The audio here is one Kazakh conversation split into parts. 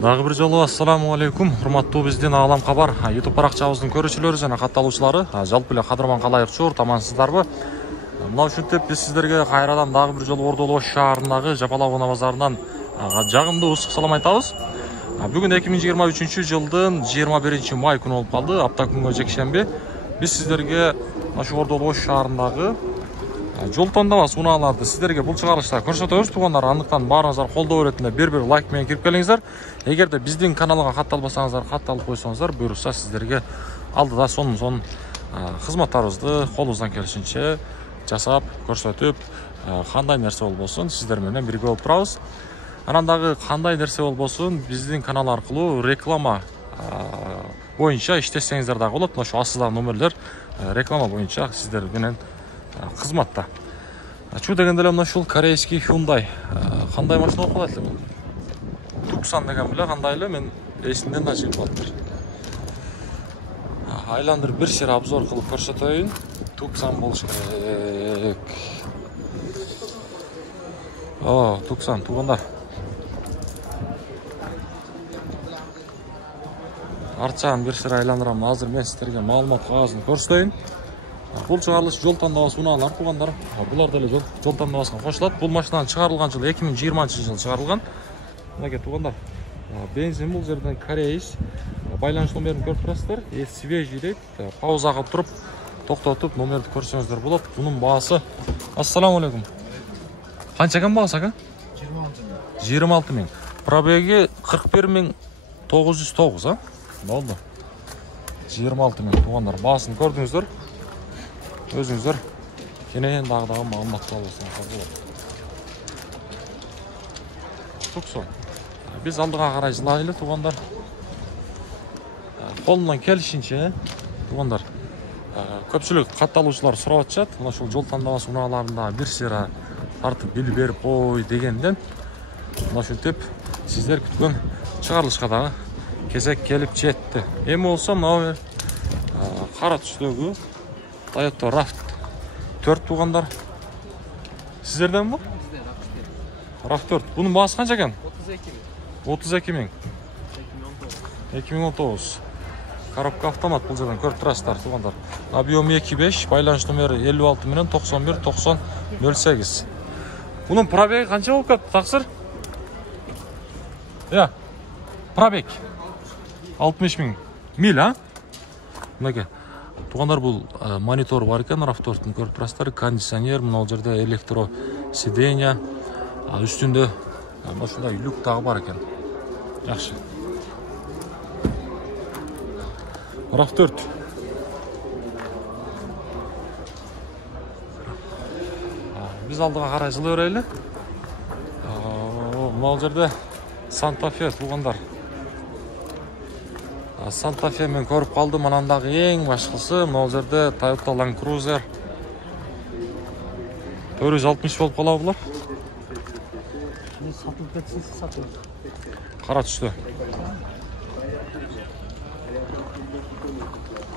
Дагы бир жолу ассаламу алейкум. Урматтуу биздин Аалам Кабар YouTube баракчабыздын көрүүчүлөрү жана катталуучулары. Жалпы эле кадырман калайык чор, тамансыздарбы? Мына ушинтип биз сиздерге кайрадан дагы бир жолу Ордол Ош шаарындагы Жапалабона базарынан жагымдуу ысык салам айтабыз. Бүгүн 2023 жылдын 21 май күнү болуп калды. Апта күнгө жекшемби. Биз сиздерге ошо Ордол Ош шаарындагы жол тандабас унааларды сиздерге бул чыгарылышта көрсөтөбүз туугандар. Андыктан баарыңыздар колдоо иретинде бир лайк менен кирип келиңиздер. Эгерде биздин каналга катталбасаңыздар, катталып койсоңуздар, буюрса сиздерге алдыда сонун кызматтарыбызды колубуздан келишинче жасап көрсөтүп, кандай нерсе болбосун сиздер менен бирге болуп турабыз. Анан дагы кандай нерсе болбосун биздин канал аркылуу реклама боюнча иштесеңиздер дагы болот. Ошо астыдагы номерлер реклама боюнча сиздер менен кызматта. Чу дегенде эле мына ушул корейский Hyundai кандай машина болуп калат эле бул? Tucson деген беле кандай эле, мен эсимден да чыгып калыптыр. Айландырып бир шер обзор кылып көрсөтөйүн. Tucson болуш керек. Tucson туугандар. Арчагын бир шер айландырам. Азыр мен сиздерге маалымат кагазын көрсөтөйүн. Бул чыгарылыш жол тандабас унаалар туугандар. Булар деле жол тандабасына кошулат. Бул машинанын чыгарылган жылы 2020 жылы чыгарылган. Мынакей туугандар. Бензин бул жерден Корейс. Байланыш номерин көрүп турасыздар. Свежий дейт. Паузага туруп токтотуп номерди көрсөңүздөр болот. Бунун баасы ассаламу алейкум. Канча экен баасы ака? 26 миң. Пробеги 41.909, а? Болду. 26 миң туугандар. Баасын көрдүңүздөр. Өзүңүздөр кенен дагы маалымат аласыңыздар болот. Tucson. Биз алдыга карай жылайлы туугандар. Колунан келишинче туугандар. Көпчүлүк катталуучулар сурап атышат. Мына ушул жол тандабас унааларында бир сыйра тартып билип берип кой дегенден мына ушинтип сиздер күткөн чыгарылышка дагы кезек келип жетти. Эми болсо мына кара түстөгү Toyota RAV4 туугандар. Сиздерден бу? RAV4. Бунун баасы канча экен? 32 миң. 2019. Коробка автомат бул жерден көрүп турасыздар туугандар. Объем 2.5, байланыш номери 56 менен 91 90 08. Бунун пробеги канча болуп кетти, таксыр? Пробег 60 миң миль, а? Мынакей. Туугандар, бул монитор бар экен, RAV4-тун көрүп турасыздар, кондиционер, мына жерде электро сиденья, үстүндө ушундай люк дагы бар экен. Жакшы. RAV4. Биз алдыга карай жылы берели. Мына жерде Santa Fe туугандар. Santa Fe мен көрүп калдым. Анан дагы эң башкысы мына жерде Toyota Land Cruiser 460 болуп калабы булар. Сатылып кетсин, сатылып. Кара түстө.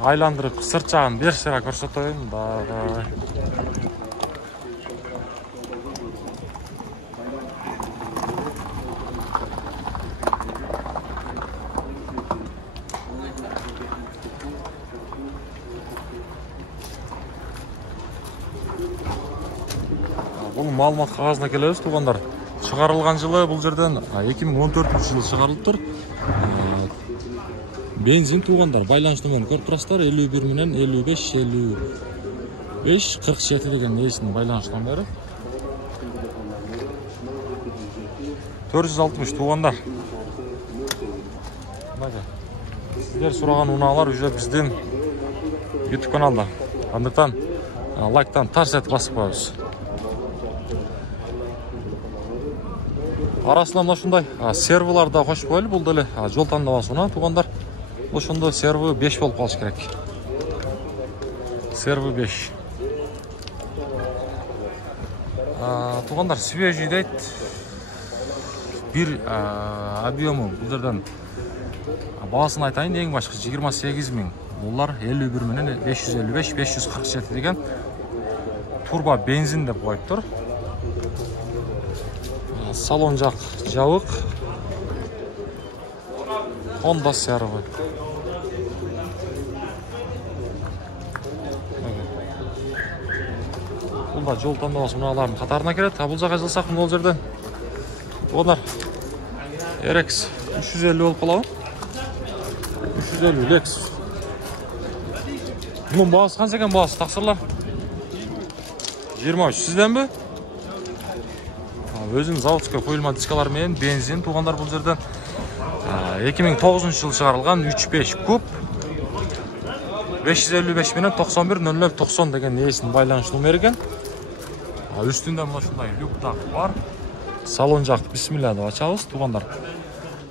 Айландырып сырт жагын бир сыйра көрсөтөйүн дагы. Бул маалымат кагазына келебиз туугандар. Чыгарылган жылы бул жерден 2014 жылы чыгарылыптыр. Бензин туугандар, байланыш номерин көрүп турасыздар, 51 менен 55 47 деген эсинин байланыш номери. 460 туугандар. Сиздер сураган унаалар уже биздин YouTube каналда. Андыктан лайктан тарс этип басып коебуз. Арасында мына ушундай сервилар да кошуп коелу. Бул деле жол тандабас унаа туугандар. Ошондо серви 5 болуп калыш керек. Серви 5. Туугандар, свежий дейт. Бир объему бул жерден баасын айтайын, эң башкы 28 миң. Булар 51 менен 555 547 деген турбо бензин деп коюптур. Салон жак жабык. Honda CR-бі. Бұл да жол таңдамасы мыналардың қатарына келеді. Бұл жаққа жылсақ мына жерден олар RX 350 болып қалауы. 350 Lexus. Бұның бағасы қанша екен бағасы тақсырлар? 23. Сізден бі? Өзінің заводская қойылма дискалармен бензин туғандар бұл жерден 2009 жыл шығарылған 3.5 куб 555 менен 910090 деген несінің байланыш номері екен. Үстінде мұна шындай люктақ бар. Салон жақты бисмилля деп ашабыз туғандар.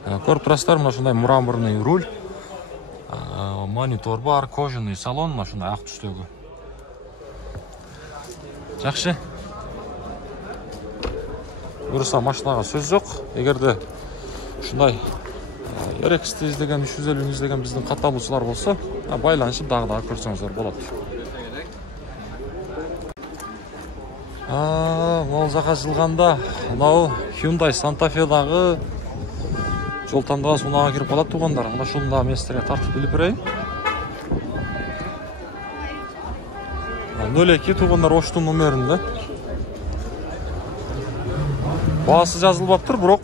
Көріп тұрасыздар, мұна шындай мраморный руль. Монитор бар, кожаный салон, мұна шындай ақ түстегі. Жақшы. Бұрыса машинаға сөз жоқ. Егерде шындай RX-ті іздеген, 350-ні іздеген біздің қатталушылар болса, байланышып дағы көрсеңіздер болады. Ол жаққа жылғанда, мынау Hyundai Santa Fe-дағы жол таңдамасы мұнаға кіріп қалады туғандар. Мұна шолындағы местерге тартып біліп берейін. 02 туғандар оштың номерінде. Бағасы жазылып тұр, бірақ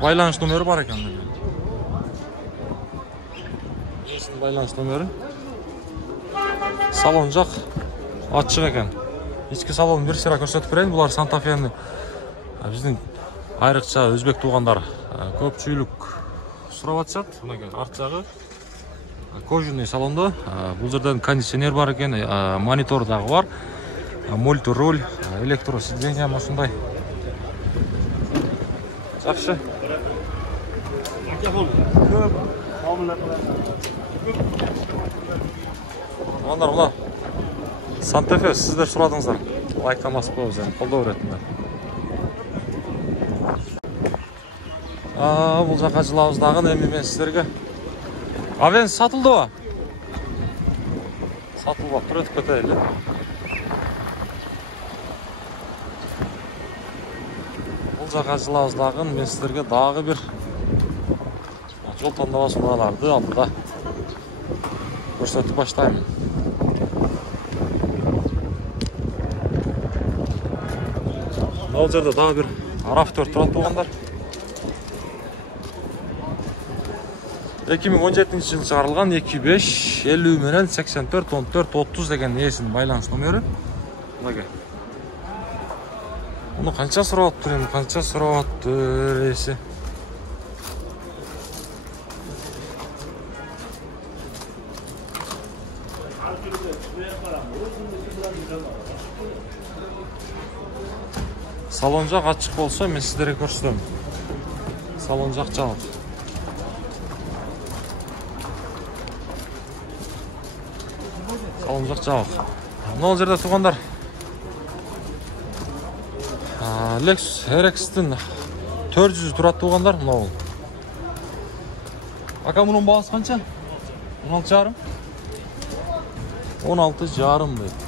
байланыш номері бар екен. Несінің байланыш номері. Салон жақ атшық екен. Ешкі салон бір сера көрсетіп берейін. Бұлар Santa Fe-ні біздің айрықша өзбек туғандар көпшілік сұрап атшады. Арт жағы кожаный салонды. Бұл жерден кондиционер бар екен, монитор дағы бар. Мультируль, электросиденье осындай. Жақсы. Ондар бұла Santa Fe сіздер сұрадыңыздар. Лайктамасы бұл өзен, қолдау ретінде. Бұл жаққа жылауыздағын әмі мен сіздерге. Авен сатылды ба? Сатылды ба, тұр өтіп кетейілі. Бұл жаққа жылауыздағын мен сіздерге дағы бір жол таңдамасы мыналарды алдыда көрсетіп баштаймын. Ол жерде дағы бір RAV4 тұрады туғандар. 2017 жыл шығарылған 25 50 менен 84 14 30 деген несінің байланыс номері. Оны қанша сұрап тұр, қанша сұрап тұр есі. Салон жақ ашық болса, мен сіздерге көрсетемін. Салон жақ жабық. Салон жақ жабық. Мынау жерде туғандар. Lexus RX-тің 400 тұрады туғандар. Мынау. Ака, мұның бағасы қанша? 16 жарым? 16 жарым дейді.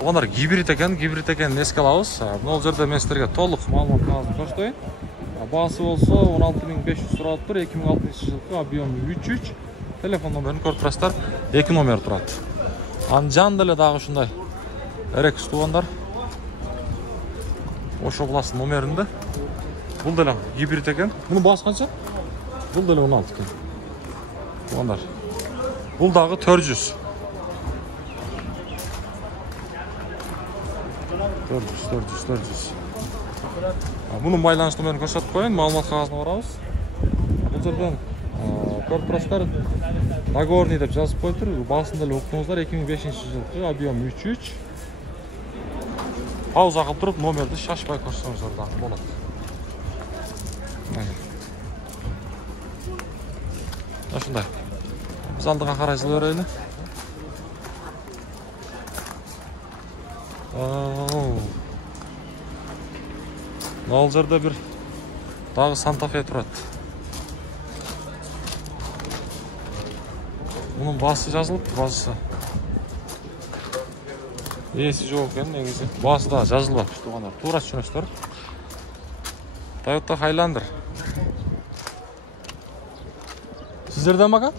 Оғандар гибрид екен еске алауыз. Бұл жерде мен сіздерге толық малымат қағазын көрсетейін. Бағасы болса 16500 тұрады тұр, 2006 жылғы объем 3.3. Телефон номерін көріп тұрастар, 2 номер тұрады. Анжандылы дағы шындай RX туғандар. Ош обласы номерінде. Бұл дәлі гибрид екен. Бұның бағасы қанша? Бұл дәлі 16 екен. Туғандар. Бұл дағы 400. 400. Бұның байланыс номерін көрсетіп қойын, малымат қағазына барамыз. Бұл жерден көріп тұрастар, договорный деп жазып қойдыр. Басында оқытыңыздар, 2005 жылғы объем 3.3. Пауза қылып тұрып, номерді шашпай көрсетіңіздер болады. Осындай. Біз алдыға қарай жылы өрелі. Ол жерде бір дағы Santa Fe тұрады. Бұның басы жазылып, басы. Есі жоқ екен, негізі. Басы да жазылып, тура түсінесіздер. Toyota Highlander. Sizlerden baka?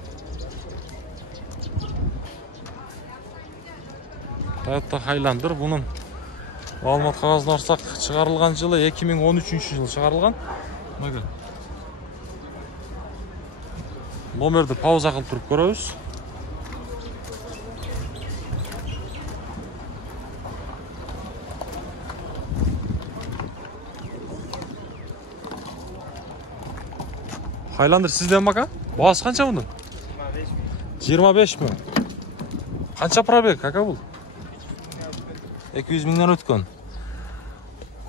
Toyota Highlander. Bunun ma'lumot qog'ozini olsak, chiqarilgan yılı 2013 yıl chiqarilgan. Bakın. Nomerni pauza qilib turib ko'ramiz. Highlander sizden baka? Bağız qancha bunun? 25 mi? Qancha probeg kaka bu? 200 mingdan o'tgan.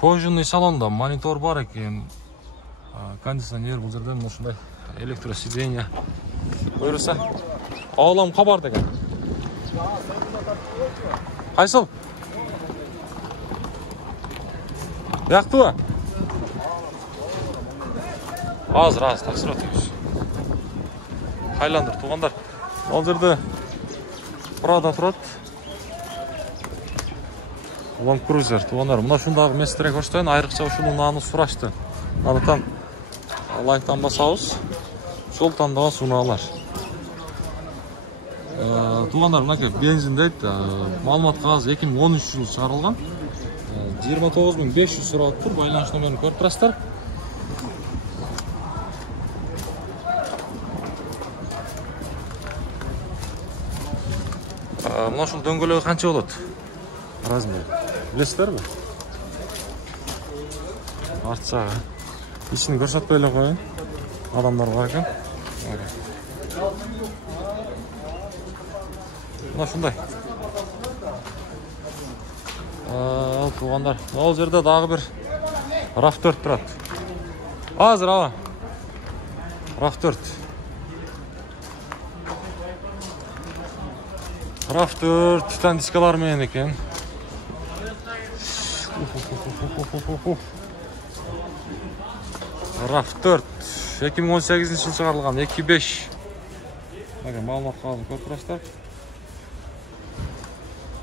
Kojunli salonda monitor var ekan. Konditsioner bu yerda mana shunday elektro sidenya. Buyursa, olam xabar degan. Qaysil? Yoqdimi? Az taksir o'tamiz. Highlander tuğanlar. Hozirda Prado turadi. Land Cruiser tuğanlar. Mana shunday mestre ko'rsatgan, ayriqcha shuni nani so'rashdi. Aniqdan like'dan basamiz. Sol tandan sunalar. Tuğanlar mana benzin deydi. Ma'lumot qog'ozi 2013 yil chiqarilgan. 29500 so'rab tur. Baylanish nomerini ko'rib turasizlar. Mana shu do'ngaloq qancha bo'ladi? Razmer. Bilasizlarmi? Ortsa. İçini ko'rsatmaylar qo'ying. Adamlar bor ekan. Mana shunday. Tuğanlar. O yerda dag'i bir RAV4 turadi. Hozir ava. RAV4. RAV4 titan diskalar mı ekan? RAV4 2018 yıl chiqarilgan 2.5. Bakın ma'lumot qog'ozini ko'rib turasizlar.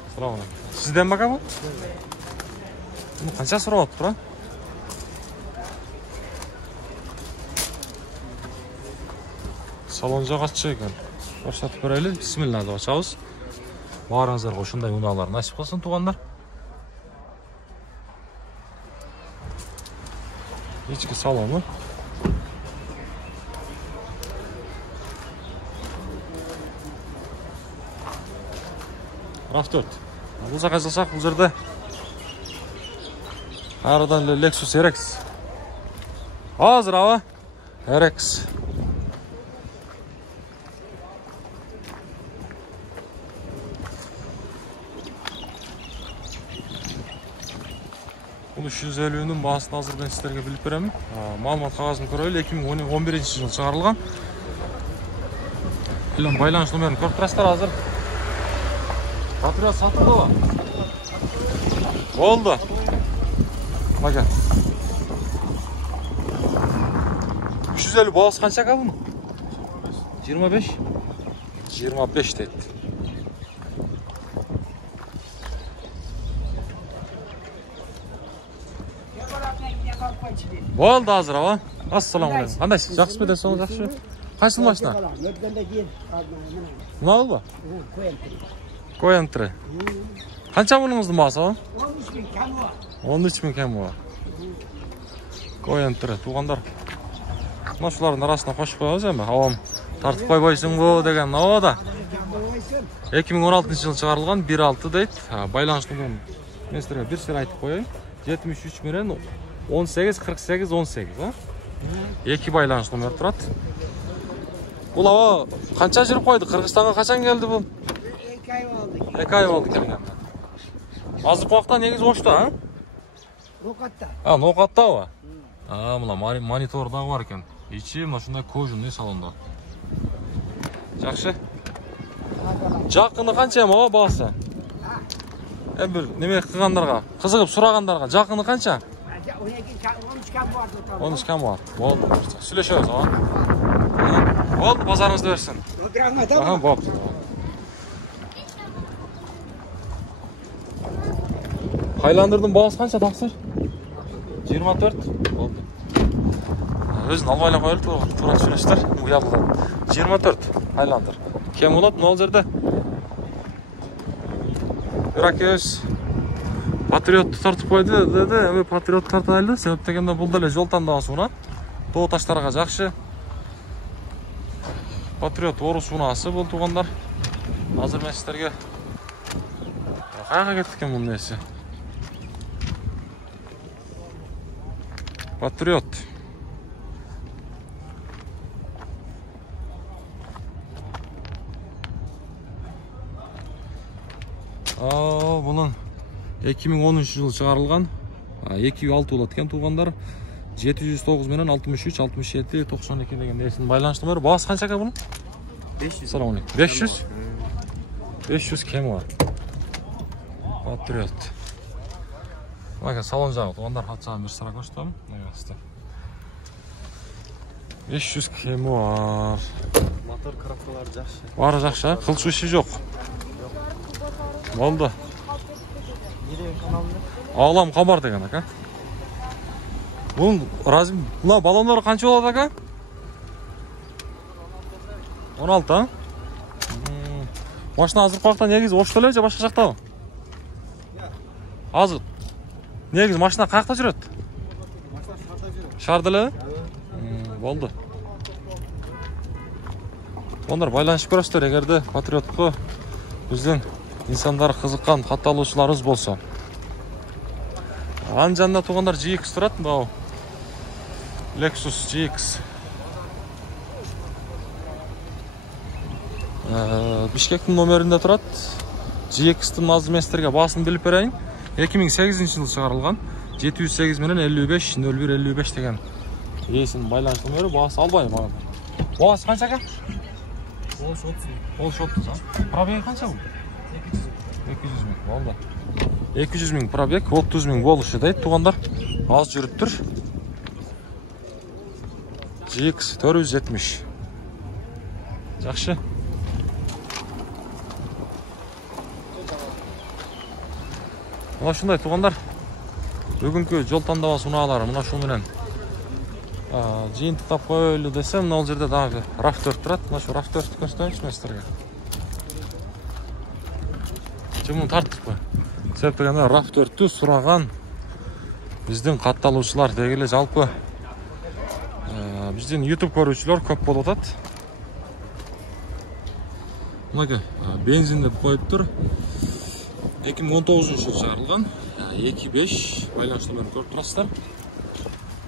Assalomu alaykum. Sizdan baka bu? Buni qancha so'rayapti, ha? Salon jag'atchi ekan. Ko'rsatib beraylik. Bismillah deb ochamiz. Baringizlarga shunday unalar nasib qilsin tuğanlar. İçki salonu. RAV4. Bu zakazlasak bu yerda aradan Lexus RX. Hozir ava RX. Bu 350'nin bahasını hazır ben sizlerge bilip veremem. Ma'lumot qog'ozini ko'raylik. 2011 yil chiqarilgan. Bilan baylanish nomerini ko'rib turasizlar hozir. Patrul satıldı o. Oldu. Bakın. 350 boğaz kaçak al mı? 25. 25 dedi. Oldu hazır hava. Assalamu alaikum. Qanday? Yaxshi mı son yaxshi? Qaysi mashina? Ne oldu? Koyantri. Qancha buningizning bahsi? 13 ming kam bor. Koyantri tuğanlar. Mana shularning arasına qo'shib qo'yamiz ham. Havom tartib qo'yboysin bu degan navoda. 2016 yil chiqarilgan 1.6 deydi. Baylanishni men sizlarga bir sir aytib qo'yay. 73 million 18 48 18 ha. İki baylanish nomeri turadi. Bu lava qancha jirib qo'ydi? Qirg'izistonga qachon keldi bu? 2 ay oldu kelganda. Hozir qo'qdan negiz o'shda, ha? No'qatda. Ha, no'qatda va. Ha, mana monitorda bor ekan. İçi mana shunday kojunli salonda. Yaxshi. Jaqini qancha ham o bahsi? Bir nima qilganlarga, qiziqib so'raganlarga jaqini qancha? 13 kam bor. 13 kam bor. Bo'ldi. Сөйлешemiz, ha. Bo'ldi, bozoringizni bersin. Ha, bo'pti. Highlander'ın bağısı kaçta taksir? 24. Oldu. Өзүн албай эле коелу, туура түшүнөсүздөр. Уялган 24 айландыр. Кем болот мына жерде? Биракебиз патриотты тартып койду деди. Эми патриот тартайлы. Себеп дегенде бул деле жол тандабасы унаа. Тоо таштарга жакшы. Патриот орус унаасы бул туугандар. Азыр мен сиздерге каяка кетти экен бул нерсе? Патриот. Bunun 2013 жылы чыгарылган. 206 болот экен туугандар. 709 менен 63, 67, 92 деген нерсенин байланыштуу номери. Баасы канча экен бунун? 500. Салам алейкум. 500? 500 кем бар. Патриот. Мага салон жагы туугандар хатчагын бир сыра көрсөтөм. Мага 500 кем бар. Мотор коробкалары жакшы. Бары жакшы, кылчу иши жок. Болду. Ağlam kamar деген ака. Бун размер, мына баллондор канча болот ака? 16, а? Машина азыр калакта негизи Ошто эле же башка жактабы? Азыр. Негизи машина каякта жүрөт? Машина шарда жүрөт. Шарда эле? Болду. Ондар байланышып көрөсүздөр, эгерде патриотко биздин инсандар кызыккан катталуучуларыбыз болсо. Анын жанында туугандар GX турат, мынау. Lexus GX. Бишкектин номеринде турат. GX-тин азыр мен сиздерге баасын билип берейин. 2008-жылы чыгарылган. 708 менен 55 01 55 деген ээсинин байланыш номери. Баасы албайм ага. Баасы канча экен? Ол 30. Ол 30, а? Пробеги канча бул? 200 миң, болду. 200 миң пробег, 30 миң болушу дейт туугандар. Аз жүрүптүр. GX 470. Жакшы. Мына ушундай туугандар. Бүгүнкү жол тандабасы унаалары мына шу менен жыйынтыктап коелу десем, мына жерде дагы RAV4 турат. Мына шу RAV4-тү көрсөтөйүнчү мен сиздерге. Чымын тарттыкпы? Себеп дегенде RAV4-тү сураган биздин катталуучулар дегеле жалпы биздин YouTube көрүүчүлөр көп болуп атат. Мына бензин деп коюптур. 2019-жылы чыгарылган. 2.5 байланыш номерин көрүп турасыздар.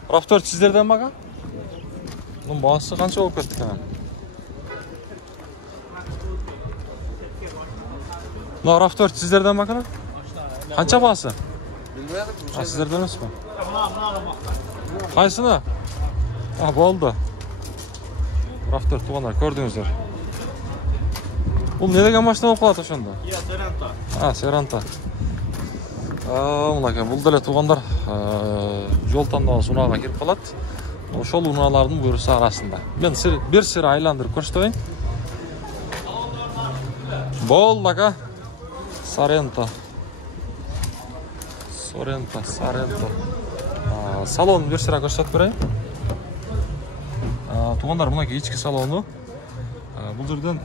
RAV4 сиздерден бага? Мунун баасы канча болуп кетти экен? Мына RAV4 сиздерден бага? Канча баасы? Билбейм. Сиздерден эмеспи? Кайсыны? Болду. RAV4 туугандар көрдүңүздөр. Бул не деген машина болуп калат ошондо? Seranto. Seranto. Мына бул деле туугандар жол тандабасы унаага кирип калат. Ошол унаалардын буюрусу арасында. Мен бир сыр айландырып көрсөтөйүн. Болду ака. Sorento. Салон бир сыра көрсөтүп берейин. Туугандар, мынакей ички салону. Бул жерден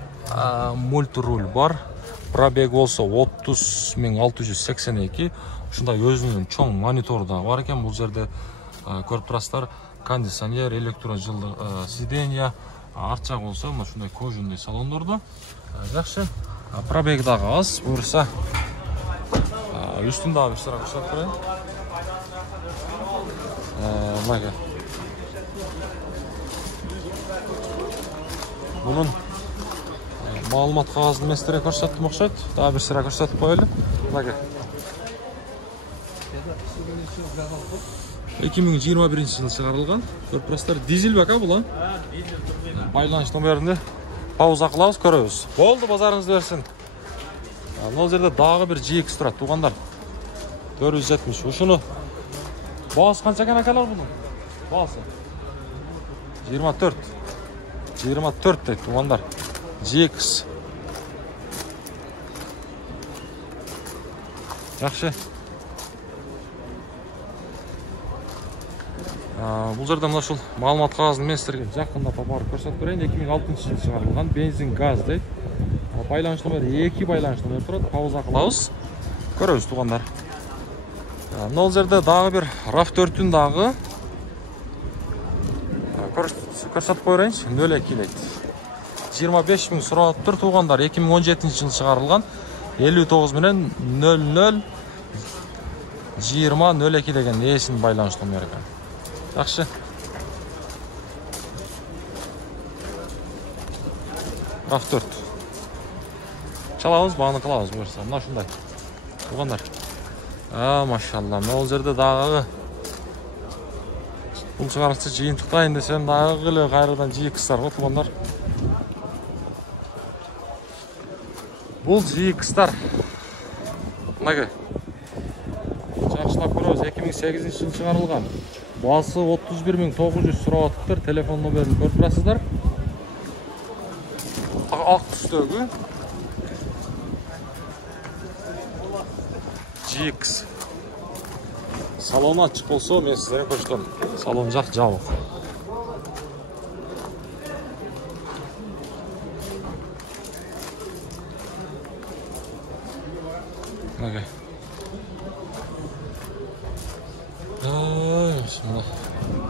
мультируль бар. Пробег болсо 30.682. Ушундай өзүнүн чоң монитору да бар экен. Бул жерде көрүп турасыздар, кондиционер, электрожылдык сиденья, арт жак болсо мына ушундай кожаный салондордо. Жакшы. Пробег дагы аз, буюрса үстүн дагы бир сыра көрсөтүп берейин. Мага. Bunun маалымат кагазын мен сиздерге көрсөттүм окшойт. Дагы бир сыра көрсөтүп коелу. Мага. 2021-жылы чыгарылган. Көрүп турасыздар, дизель бака бул, дизель турбина. Байланыш номеринде пауза кылабыз, көрөбүз. Болду, базарыңызды берсин. Мына жерде дагы бир GX турат, туугандар. 470. Ушуну баасы канча экен акалар бунун? Баасы 24. 24 дейт туугандар. GX. Жакшы. Бұл жерде мына ушул маалымат кагазын мен сіздерге жакындап барып көрсөтүп берейин. 2006-жылы чыгарылган бензин газ дейт. Байланыш номери 2 байланыш номери турат. Пауза кылабыз. Көрөбүз туугандар. Мына жерде дагы бир RAV4-үн дагы көрсөтүп коюрайынчы. 02 дейт. 25 000 сурап тур туугандар. 2017-жылы чыгарылган 59 менен 00 2002 деген эсин байланыш номери экен. Жакшы. RAV4. Чалабыз, баганы кылабыз буюрса. Мына ушундай. Туугандар. Машалла. Мына жерде дагы бул чыгарышты жыйынтыктайын десем дагы эле кайрадан GX-тар го туугандар. Бул GX-тар. Мынакей. Жакшылап көрөбүз. 2008-жылы чыгарылган. Басы 31900 сурап атыптыр. Телефон номерин көрүп турасыздар. Ак түстөгү GX. Салон ачык болсо, мен сиздерге көрсөтөм. Салон жак жабык. Мынакей.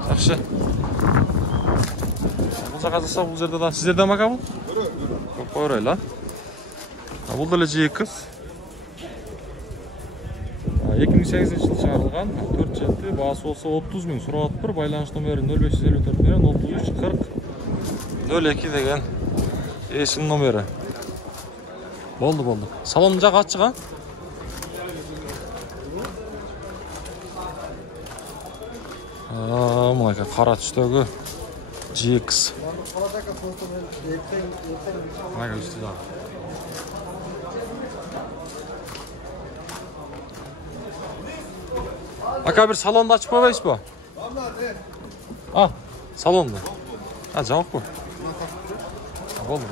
Жакшы. Бул жака жаса, бул жерде да сиздерде мака бул? Койройла. Бул деле GX. 2008-жылы чыгарылган 4 жети, баасы болсо 30 000 сурап атыптыр. Байланыш номери 0554 менен 33 40 02 деген эсин номери. Болду. Салон жак ачык, а? Мынакей кара түстөгү GX. Мынакей үстү да. Ака бир салонду ачып койбойсузбу? Салонду. Жабыкпы? Болду.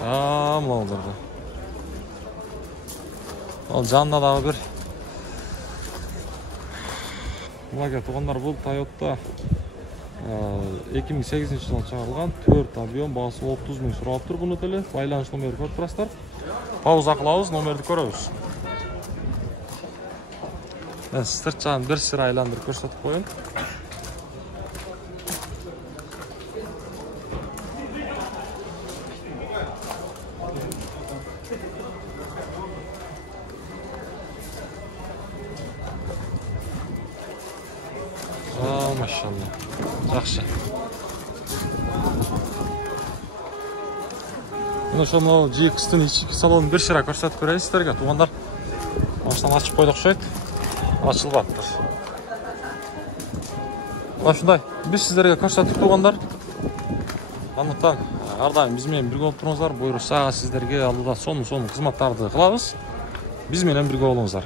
Мынау. Ал жанында дагы бир. Мынакей туугандар, бул Toyota 2008-жылы чыгарылган 4 объем, баасы 30 000 сурап тур. Буну деле байланыш номери көрүп турасыздар. Пауза кылабыз, номерди көрөбүз. Мен сырт жагын бир сыр айландырып көрсөтүп коеюн. Машалла. Жакшы. Мына ошол GX-тин ички салонун бир сыра көрсөтүп берейин сиздерге туугандар. Ошондон ачып койдук окшойт. Ачылбаптыр. Ушундай биз сиздерге көрсөттүк туугандар. Андыктан ар дайым биз менен бирге болуп туруңуздар. Буюрса сиздерге алдыда сонун кызматтарды кылабыз. Биз менен бирге болуңуздар.